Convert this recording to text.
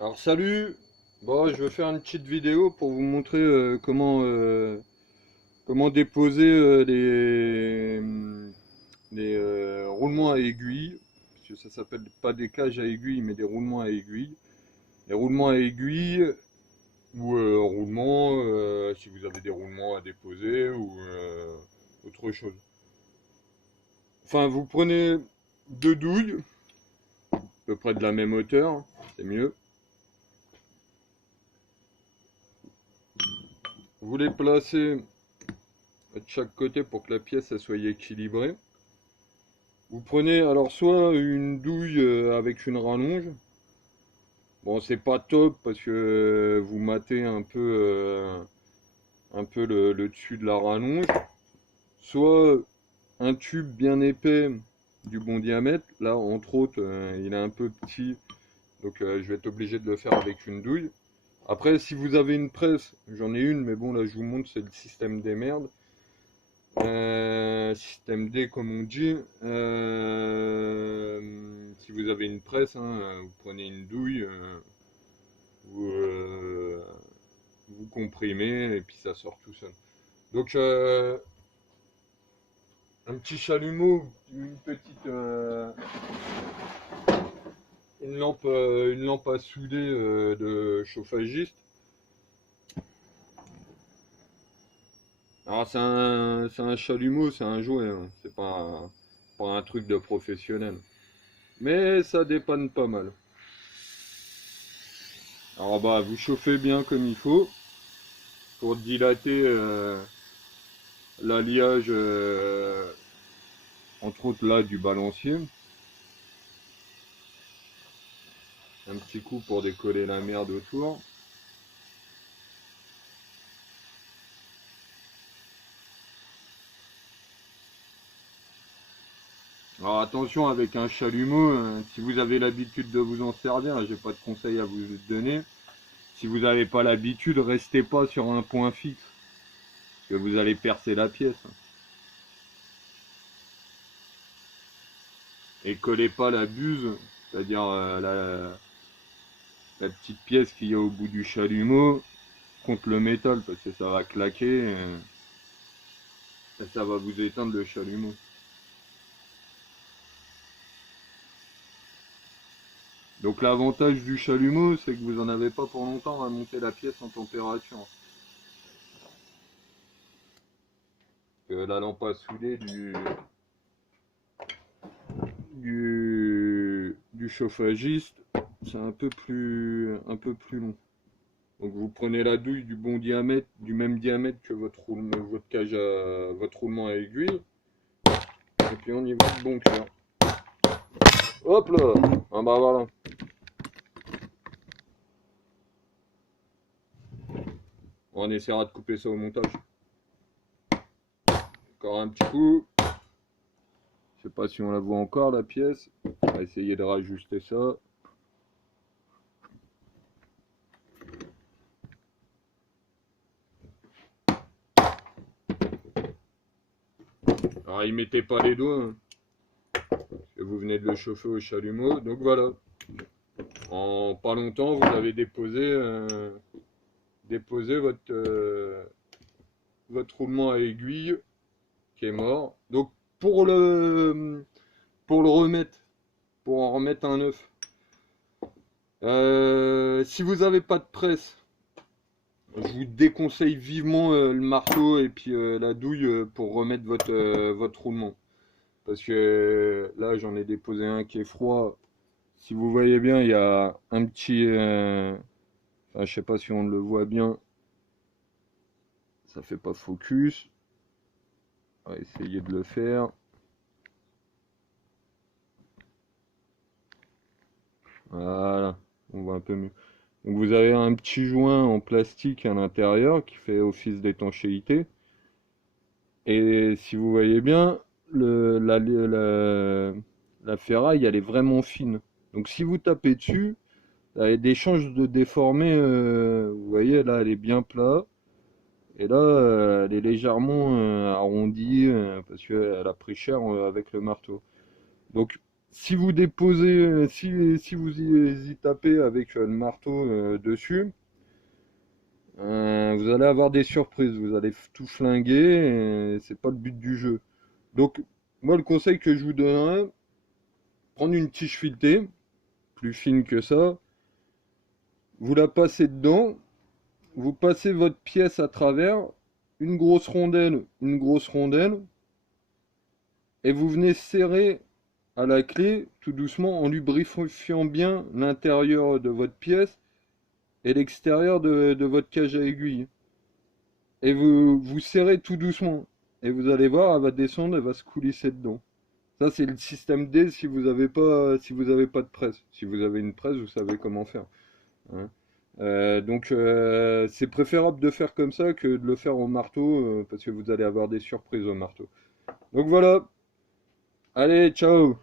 Alors salut, bon, je vais faire une petite vidéo pour vous montrer comment déposer les roulements à aiguille, parce que ça s'appelle pas des cages à aiguille mais des roulements à aiguille. Les roulements à aiguille ou roulements, si vous avez des roulements à déposer ou autre chose. Enfin, vous prenez deux douilles, à peu près de la même hauteur, c'est mieux. Vous les placez de chaque côté pour que la pièce elle soit équilibrée. Vous prenez alors soit une douille avec une rallonge. Bon, c'est pas top parce que vous matez un peu le dessus de la rallonge. Soit un tube bien épais du bon diamètre. Là, entre autres, il est un peu petit, donc je vais être obligé de le faire avec une douille. Après, si vous avez une presse, j'en ai une, mais bon, là, je vous montre, c'est le système des merdes. Système D comme on dit. Si vous avez une presse, hein, vous prenez une douille, vous, vous comprimez et puis ça sort tout seul. Donc un petit chalumeau, une lampe à souder de chauffagiste. Alors c'est un chalumeau, c'est un jouet, hein. C'est pas un truc de professionnel. Mais ça dépanne pas mal. Alors bah vous chauffez bien comme il faut pour dilater l'alliage entre autres là du balancier. Un petit coup pour décoller la merde autour. Alors attention avec un chalumeau, si vous avez l'habitude de vous en servir, j'ai pas de conseil à vous donner. Si vous n'avez pas l'habitude, restez pas sur un point fixe, que vous allez percer la pièce. Et collez pas la buse, c'est-à-dire la petite pièce qu'il y a au bout du chalumeau, contre le métal, parce que ça va claquer et ça va vous éteindre le chalumeau. Donc l'avantage du chalumeau, c'est que vous n'en avez pas pour longtemps à monter la pièce en température. Que la lampe à souder du chauffagiste, c'est un peu plus long. Donc vous prenez la douille du bon diamètre, du même diamètre que votre roulement à aiguille, et puis on y va de bon cœur. Hop là. Ah bah voilà. On essaiera de couper ça au montage. Encore un petit coup. Je sais pas si on la voit encore la pièce. On va essayer de rajuster ça. Alors, y mettez pas les doigts, hein, parce que vous venez de le chauffer au chalumeau. Donc voilà. En pas longtemps, vous avez déposé votre roulement à aiguille qui est mort. Donc pour pour le remettre, pour en remettre un neuf, si vous n'avez pas de presse, je vous déconseille vivement le marteau et puis la douille pour remettre votre roulement. Parce que là, j'en ai déposé un qui est froid. Si vous voyez bien, il y a un petit... enfin, je sais pas si on le voit bien. Ça fait pas focus. On va essayer de le faire. Voilà, on voit un peu mieux. Donc vous avez un petit joint en plastique à l'intérieur qui fait office d'étanchéité. Et si vous voyez bien, la ferraille, elle est vraiment fine. Donc si vous tapez dessus, elle a des chances de déformer. Vous voyez, là, elle est bien plat. Et là, elle est légèrement arrondie parce qu'elle a pris cher avec le marteau. Donc Si vous déposez, si vous y tapez avec le marteau dessus, vous allez avoir des surprises, vous allez tout flinguer, et c'est pas le but du jeu. Donc, moi, le conseil que je vous donnerais, prendre une tige filetée, plus fine que ça, vous la passez dedans, vous passez votre pièce à travers, une grosse rondelle, et vous venez serrer à la clé, tout doucement, en lubrifiant bien l'intérieur de votre pièce et l'extérieur de votre cage à aiguille. Et vous serrez tout doucement. Et vous allez voir, elle va descendre, elle va se coulisser dedans. Ça, c'est le système D si vous avez pas de presse. Si vous avez une presse, vous savez comment faire, hein. Donc, c'est préférable de faire comme ça que de le faire au marteau, parce que vous allez avoir des surprises au marteau. Donc voilà, allez, ciao!